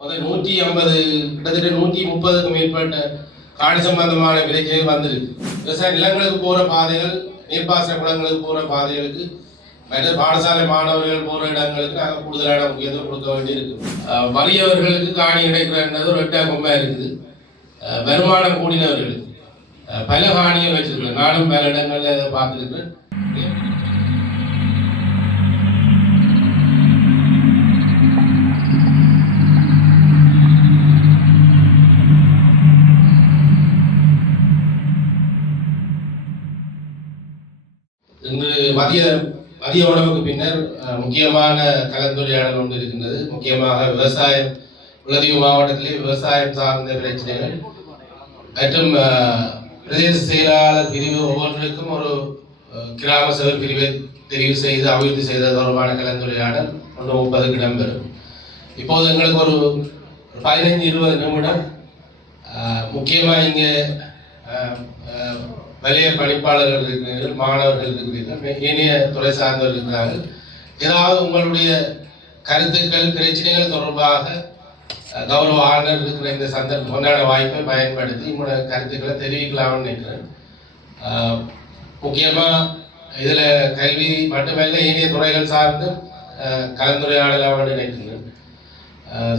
முதல் நூற்றி ஐம்பது கிட்டத்தட்ட நூற்றி முப்பதுக்கும் மேற்பட்ட காணி சம்பந்தமான விளைச்சல் வந்திருக்கு. விவசாய நிலங்களுக்கு போகிற பாதைகள் நீர்ப்பாசன குளங்களுக்கு போகிற பாதைகளுக்கு மற்ற பாடசாலை மாணவர்கள் போகிற இடங்களுக்கு நாங்கள் கூடுதலான முக்கியத்துவம் கொடுக்க வேண்டியிருக்கு. அஹ் வறியவர்களுக்கு காணி கிடைக்கிறன்றது ஒரு எட்டா கொம்பா இருக்குது. வருமானம் கூடினவர்களுக்கு. பல காணிகள் வச்சிருக்கிறேன் நானும் பல இடங்கள்ல பார்த்துருக்குறேன் பார்த்துருக்கிறேன். மதிய மதிய உணவுக்கு பின்னர் முக்கியமான கலந்துரையாடல் ஒன்று இருக்கின்றது. முக்கியமாக விவசாயம் உலகிய மாவட்டத்திலே விவசாயம் சார்ந்த பிரச்சனைகள் மற்றும் பிரதேச செயலாளர் பிரிவு ஒவ்வொன்றுக்கும் ஒரு கிராம சபை பிரிவை தெரிவு செய்து அபிவிருத்தி செய்த தொடர்பான கலந்துரையாடல் ஒன்று முப்பதுக்கு இடம்பெறும். இப்போது எங்களுக்கு ஒரு பதினைஞ்சு இருபது நிமிடம். முக்கியமாக இங்கே வலிய பணிப்பாளர்கள் இருக்கிறீர்கள் மாணவர்கள் இருக்கிறீர்கள் இனிய துறை சார்ந்தவர்கள் இருக்கிறார்கள் ஏதாவது உங்களுடைய கருத்துக்கள் பிரச்சனைகள் தொடர்பாக கௌரவ ஆளுநர் இருக்கிற இந்த சந்தர்ப்ப கொண்டாட வாய்ப்பை பயன்படுத்தி உங்களோட கருத்துக்களை தெரிவிக்கலாம்னு நினைக்கிறேன். முக்கியமாக இதில் கல்வி மட்டுமல்ல இனிய துறைகள் சார்ந்து கலந்துரையாடலாம்னு நினைக்கிறேன்.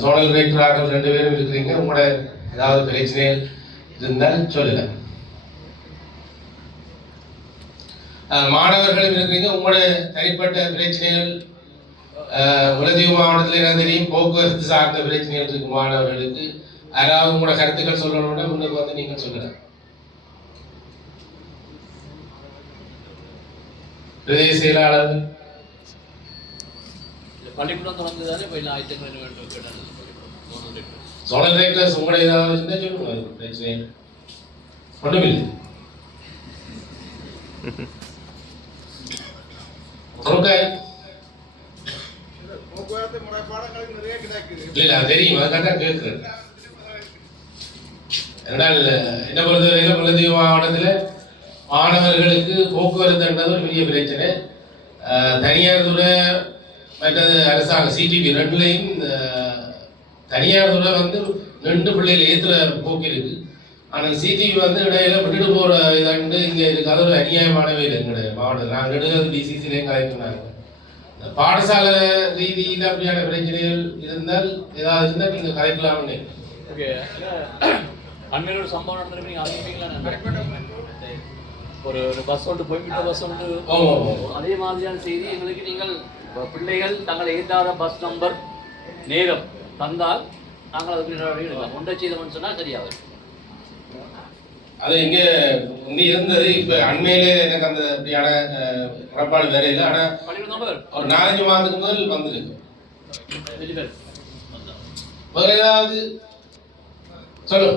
சோனல் ரைட்டர் ரைட்டராக ரெண்டு பேரும் இருக்கிறீங்க உங்களோட ஏதாவது பிரச்சனைகள் இருந்தால் சொல்லுங்க. மாணவர்களும் இருக்கிறீங்க உங்களுடைய தனிப்பட்ட பிரச்சனைகள் உலதீவு மாவட்டத்தில் என்ன தெரியும் போக்குவரத்து சார்ந்த பிரச்சனைகள் இருக்கு மாணவர்களுக்கு. யாராவது உங்களோட கருத்துக்கள் சொல்லணும்னா முன்னுக்கு வந்து நீங்கள் சொல்லலாம் பிரதேச செயலாளர். பள்ளிக்கூடம் தொடர்ந்துதானே இப்போ இல்லை ஆயிரத்தி ஐநூறு வேண்டும் கேட்டாங்க உங்களோட ஏதாவது இருந்தால் சொல்லுங்க. பிரச்சனை ஒன்றுமில்லை கிடைக்குது. இல்ல தெரியும். அதுக்காக கேட்கிறேன். என்றால் என்ன பொறுத்தவரையிலும் முல்லத்தீவு மாவட்டத்தில் மாணவர்களுக்கு போக்குவரத்துன்றது ஒரு பெரிய பிரச்சனை. தனியார் துறை மற்றது அரசாங்க சிடிபி ரெண்டுலையும் தனியார் துறை வந்து ரெண்டு பிள்ளைகள் ஏற்றுற போக்கு இருக்கு. ஆனால் சிடிவி வந்து இடையில விட்டுட்டு போகிற இதாண்டு இங்கே இருக்கு அது ஒரு அநியாயமானவே எங்களுடைய மாவட்டத்தில் நாங்கள் எடுக்கிறது டிசிசிலையும் கலைக்கிறாங்க பாடசாலை ரீதியில் அப்படியான பிரச்சனைகள் இருந்தால் ஏதாவது இருந்தால் நீங்கள் கலைக்கலாம்னு. ஓகே. அண்மையில் ஒரு சம்பவம் அறிவிப்பீங்களா ஒரு ஒரு பஸ் ஒன்று போய்விட்ட பஸ் ஒன்று அதே மாதிரியான செய்தி எங்களுக்கு நீங்கள் பிள்ளைகள் தங்களை ஏற்றாத பஸ் நம்பர் நேரம் தந்தால் நாங்கள் அதுக்கு ஒன்றை செய்தோம்னு சொன்னால் சரியாகும். அது இங்கே இங்கே இருந்தது. இப்போ அண்மையிலே எனக்கு அந்த அப்படியான அஹ், புறப்பாடு வேற இல்லை. ஆனால் ஒரு நாலஞ்சு மாதத்துக்கு முதல் வந்திருக்கு. வேற ஏதாவது? சொல்லு.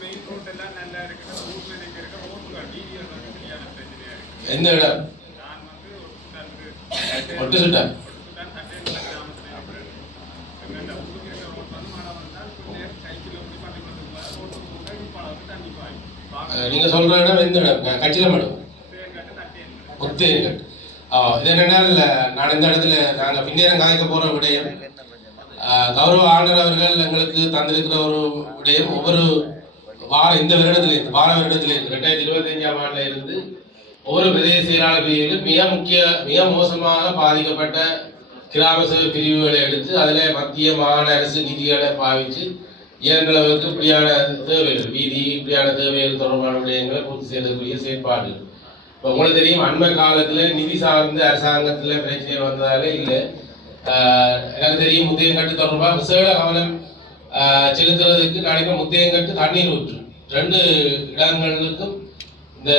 மெயின் ரோட் எல்லாம் நல்லா இருக்குது ஊர்ல நீங்க இருக்க ரோட்டுகள் வீதிகள் வந்து சரியான பிரச்சனையா இருக்கு எந்த இடம் நான் வந்து ஒரு சுட்டாந்து ஒட்டு சுட்டா சுட்டான் தட்டேன் கிராமத்துல இருக்கிறேன் எங்கள்கிட்ட ஊருக்கு இருக்க ரோட் வந்து மழை வந்தால் பிள்ளையர் சைக்கிள் ஓட்டி பள்ளிக்கூடத்துக்கு போக ரோட்டுக்கு போக இப்போ தண்ணி நீங்கள் சொல்கிற நீங்க சொல்ற இடம் எந்த இடம்? க- கச்சில மேடம் முத்தேங்கட் இது என்னன்னா நான் இந்த இடத்துல நாங்கள் பின்னேரம் காய்க்க போற விடயம். கௌரவ ஆளுநர் அவர்கள் எங்களுக்கு தந்திருக்கிற ஒரு விடயம். ஒவ்வொரு வார இந்த வருடத்திலிருந்து வார வருடத்துல இருந்து ரெண்டாயிரத்தி இருபத்தஞ்சாம் ஆண்டுல இருந்து ஒவ்வொரு பிரதேச செயலாளர் பிரிவிலும் மிக முக்கிய மிக மோசமாக பாதிக்கப்பட்ட கிராம சபை பிரிவுகளை எடுத்து அதில் மத்திய மாகாண அரசு நிதிகளை பாவிச்சு இயன்றளவுக்கு இப்படியான தேவைகள் வீதி இப்படியான தேவைகள் தொடர்பான விடயங்களை பூர்த்தி செய்யக்கூடிய செயற்பாடுகள் இப்போ உங்களுக்கு தெரியும் அண்மை காலத்தில் நிதி சார்ந்த அரசாங்கத்தில் பிரச்சனை வந்ததாலே இல்லை. எனக்கு தெரியும் முத்தையங்கட்டு தொடர்பாக விசேட கவனம் செலுத்துறதுக்கு நாளைக்கு முத்தையங்கட்டு தண்ணீர் ஊற்று. ரெண்டு இடங்களுக்கும் இந்த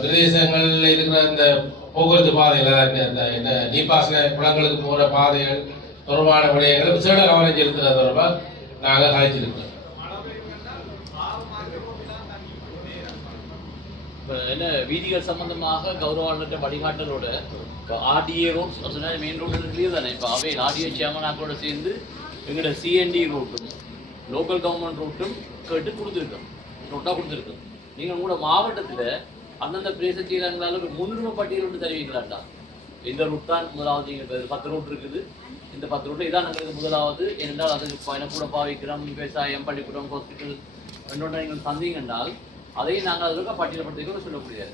பிரதேசங்களில் இருக்கிற இந்த போக்குவரத்து பாதைகள் அந்த என்ன நீர்ப்பாசன குளங்களுக்கு போகிற பாதைகள் தொடர்பான விடயங்களை விசேட கவனம் செலுத்துறது தொடர்பாக நாங்கள் காய்ச்சிருக்கோம். என்ன வீதிகள் சம்பந்தமாக கௌரவாளர்கிட்ட வழிகாட்டலோட இப்போ ஆர்டிஏ ரோட்ஸ் சொன்னால் மெயின் ரோடு தானே. இப்போ அவை ஆர்டிஏ சேமனாக்களோட சேர்ந்து எங்களோட சிஎன்டி ரூட்டும் லோக்கல் கவர்மெண்ட் ரூட்டும் கேட்டு கொடுத்துருக்கோம். ரோட்டாக கொடுத்துருக்கோம். நீங்கள் உங்களோட மாவட்டத்தில் அந்தந்த பிரதேச செயலாளர்களால் ஒரு முன்னுரிமை பட்டியல் ஒன்று தருவீங்களாண்டா? இந்த ரூட் தான் முதலாவது பத்து ரூட் இருக்குது. இந்த பத்து ரோட்டு இதான் எங்களுக்கு முதலாவது. ஏனென்றால் அதுக்கு பயணம் கூட பாவிக்கிறோம் விவசாயம் பள்ளிக்கூடம் ஹாஸ்பிட்டல் ரெண்டோட நீங்கள் தந்தீங்க என்றால் அதையும் நாங்கள் அதில் பட்டியலப்படுத்தி கூட சொல்லக்கூடியது.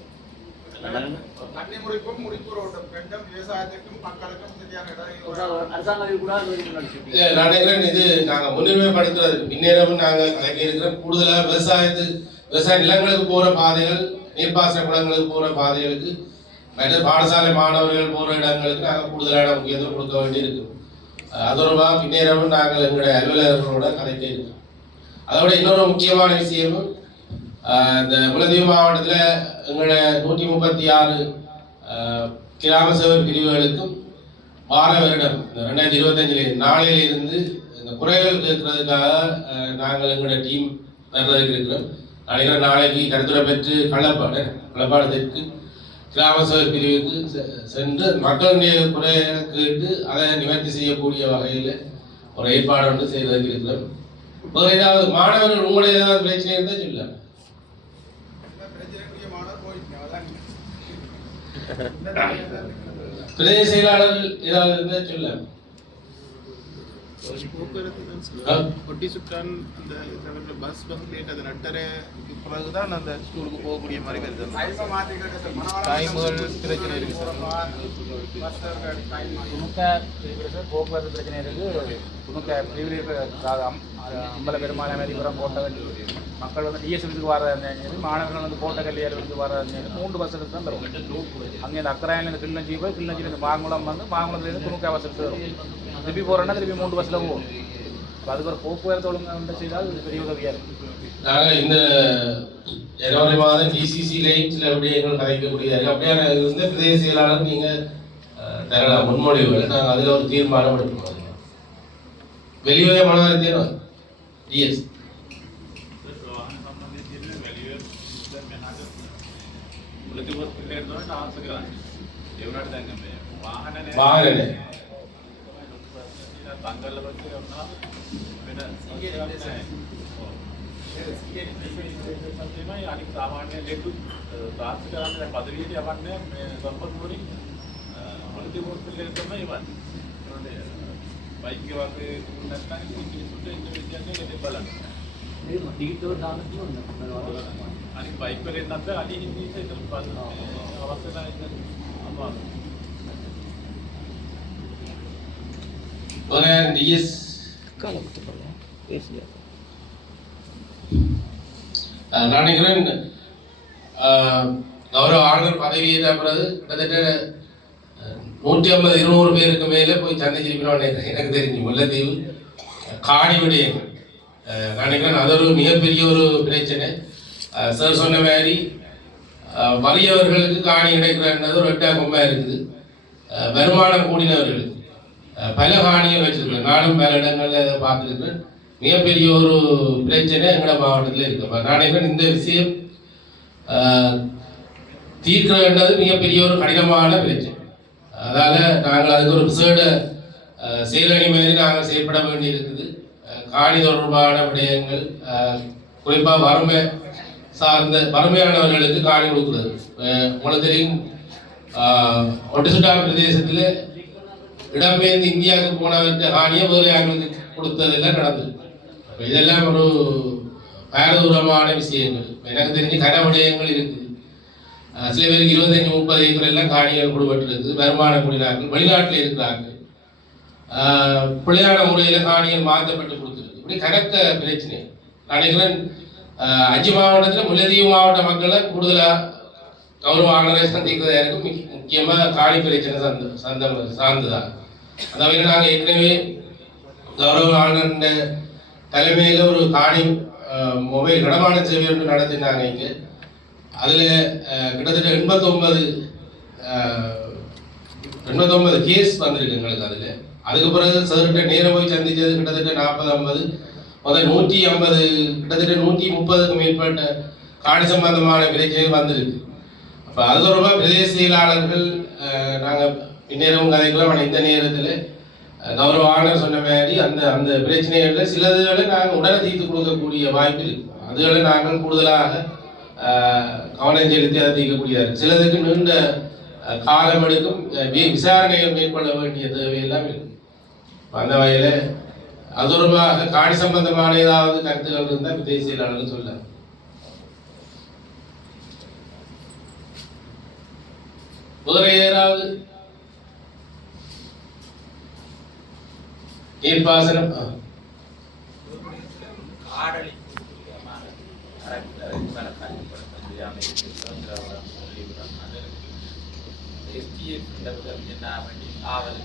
தண்ணி முறிப்பும் முடிப்பு ரோட்டும். ரெண்டும் விவசாயத்திற்கும் மக்களுக்கும் சரியான இடம் அரசாங்க அதிகாரி கூட அது வரைக்கும் முன்னாடி இல்ல, நான் நினைக்கிறேன் இது நாங்க முன்னுரிமைப்படுத்துறது பின்னேறமும் நாங்க கலக்கி இருக்கிறோம் கூடுதலா விவசாயத்து விவசாய நிலங்களுக்கு போற பாதைகள் நீர்ப்பாசன குளங்களுக்கு போற பாதைகளுக்கு மற்ற பாடசாலை மாணவர்கள் போற இடங்களுக்கு நாங்க கூடுதலான முக்கியத்துவம் கொடுக்க வேண்டியிருக்கு அஹ் பின்னேறவும் நாங்கள் எங்களுடைய அலுவலர்களோட கலைக்க இருக்கிறோம் அதோட இன்னொரு முக்கியமான விஷயமும் இந்த முலதீவு மாவட்டத்தில் எங்களோட நூற்றி முப்பத்தி ஆறு கிராம சேவை பிரிவுகளுக்கும் வார வருடம் இந்த ரெண்டாயிரத்தி இருபத்தஞ்சில நாளையிலிருந்து இந்த குறைகள் கேட்கறதுக்காக நாங்கள் எங்களோட டீம் வர்றதுக்கு இருக்கிறோம். நாளைக்கு நாளைக்கு கருத்துரை பெற்று கள்ளப்பாடு கள்ளப்பாடத்திற்கு கிராம சேவை பிரிவுக்கு செ- சென்று மக்களுடைய குறையை கேட்டு அதை நிவர்த்தி செய்யக்கூடிய வகையில் ஒரு ஏற்பாடு ஒன்று செய்வதற்கு இருக்கிறோம் வேறு ஏதாவது மாணவர்கள் உங்களுடைய ஏதாவது பிரச்சனை இருந்தால் சொல்ல பிரதேச செயலாளர்கள் ஏதாவது இருந்தால் சொல்லலாம் ஆ? கொட்டி சுட்டான் அந்த பஸ் வந்து லேட் அது ரெண்டரைக்கு பிறகுதான் அந்த ஸ்கூலுக்கு போகக்கூடிய மாதிரி வருது. டைமுகள் பிரச்சனை இருக்கு சார். போக்குவரத்து பிரச்சனை பிரிவில் அம்பல பெருமாள் அமைதிபுரம் கோட்டகல் மக்கள் வந்து டிஎஸ்எம்ஸுக்கு வர்றது மாணவர்கள் வந்து கோட்டக்கல்லியார் வந்து வர்றது மூன்று பஸ் எடுத்து தான் வரும் அங்கே இந்த அக்கராயில் கிள்ளஞ்சி போய் கிள்ளஞ்சி மாங்குளம் வந்து மாங்குளத்துலேருந்து துணுக்கா பஸ் எடுத்து வரும் திருப்பி போகிறோன்னா திருப்பி மூன்று பஸ்ஸில் போகும் இப்போ அதுக்கு ஒரு போக்குவரத்து ஒழுங்கு வந்து செய்தால் இது பெரிய உதவியாக இருக்கும். நாங்கள் இந்த ஜனவரி மாதம் டிசிசிலையும் சில விடயங்கள் கலைக்கக்கூடியது அப்படியான இது வந்து பிரதேச செயலாளர் நீங்கள் தரலாம் முன்மொழிவுகள். நாங்கள் அதில் ஒரு தீர்மானம் எடுத்துக்கோங்க வெளியே மனதில் தீர்மானம் येस బాగానే పదవీ అవన్నీ సంపన్మూడి మొదటి మూర్తి లేదు ఇవన్నీ బైక్ వాళ్ళకి ఉండడానికి కొంచెం ఇంటి విద్య आणि நான் நினைக்கிறேன் கௌரவ ஆளுநர் பதவியேற்ற பிறகு கிட்டத்தட்ட நூற்றி ஐம்பது இருநூறு பேருக்கு மேலே போய் சந்தை செய்கிறோம் எனக்கு தெரிஞ்சு முல்லைத்தீவு காணி விடயங்கள் நினைக்கிறேன் அது ஒரு மிகப்பெரிய ஒரு பிரச்சனை. சார் சொன்ன மாதிரி அஹ், வறியவர்களுக்கு காணி கிடைக்கிறன்றது ஒரு எட்டா கொம்பா இருக்குது. வருமானம் கூடினவர்களுக்கு. பல காணிகள் வச்சிருக்கிறேன் நானும் பல இடங்களில் அதை பார்த்துருக்கிறேன். மிகப்பெரிய ஒரு பிரச்சனை எங்களோட மாவட்டத்தில் இருக்கு. நான் நினைக்கிறேன் இந்த விஷயம் தீர்க்கிறன்றது மிகப்பெரிய ஒரு கடினமான பிரச்சனை. அதால் நாங்கள் அதுக்கு ஒரு விசேட செயலணி மாதிரி நாங்கள் செயல்பட வேண்டியிருக்குது. காணி தொடர்பான விடயங்கள் குறிப்பாக வறுமை சார்ந்த வறுமையானவர்களுக்கு காணி கொடுக்குறது. உங்களுக்கு தெரியும் ஒட்டுசுட்டா பிரதேசத்தில் இடம்பெயர்ந்து இந்தியாவுக்கு போனவற்ற காணியை வேறு யாருக்கு கொடுத்ததெல்லாம் நடந்தது. இதெல்லாம் ஒரு பாரதூரமான விஷயங்கள். எனக்கு தெரிஞ்சு கன விடயங்கள் இருக்குது. சில பேருக்கு இருபத்தஞ்சு முப்பது ஏக்கர் எல்லாம் காணிகள் கொடுபட்டிருக்கு வருமான குடிநார்கள் வெளிநாட்டில் இருக்கிறாங்க பிள்ளையான முறையில் காணிகள் மாற்றப்பட்டு கொடுத்துருக்கு. இப்படி கணக்க பிரச்சனை. நான் நினைக்கிறேன் அஞ்சு மாவட்டத்தில் முல்லதீவு மாவட்ட மக்களை கூடுதலாக கௌரவ ஆளுநரை சந்திக்கிறதா இருக்கும் முக்கியமாக காணி பிரச்சனை சந்த சந்த சார்ந்துதான். அதாவது நாங்கள் ஏற்கனவே கௌரவ ஆளுநர் தலைமையில் ஒரு காணி மொபைல் கடமான சேவை ஒன்று நடத்தினாங்க இங்கே. அதில் கிட்டத்தட்ட எண்பத்தொன்பது எண்பத்தொன்பது கேஸ் வந்திருக்கு எங்களுக்கு அதில். அதுக்கு பிறகு சார்கிட்ட நேரம் போய் சந்தித்தது கிட்டத்தட்ட நாற்பது ஐம்பது முதல் நூற்றி ஐம்பது கிட்டத்தட்ட நூற்றி முப்பதுக்கு மேற்பட்ட காணி சம்பந்தமான பிரச்சனை வந்திருக்கு. அப்போ அது தொடர்பாக பிரதேச செயலாளர்கள் நாங்கள் இந்நேரம் கதைக்கலாம் ஆனால் இந்த நேரத்தில் கௌரவ ஆளுநர் சொன்ன மாதிரி அந்த அந்த பிரச்சனைகளில் சிலதுகளை நாங்கள் உடனே தீர்த்து கொடுக்கக்கூடிய வாய்ப்பு இருக்கு. அதுகளை நாங்கள் கூடுதலாக கவனம் செலுத்தி அதை தீர்க்கக்கூடியதாக இருக்கு. சிலதுக்கு நீண்ட காலம் எடுக்கும் விசாரணைகள் மேற்கொள்ள வேண்டிய தேவையெல்லாம் இருக்கு. அந்த வகையில் அது தொடர்பாக காணி சம்பந்தமான ஏதாவது கருத்துக்கள் இருந்தால் பிரதேச செயலாளர் சொல்ல. குதிரை ஏறாவது நீர்ப்பாசனம் என்ன ஆவல்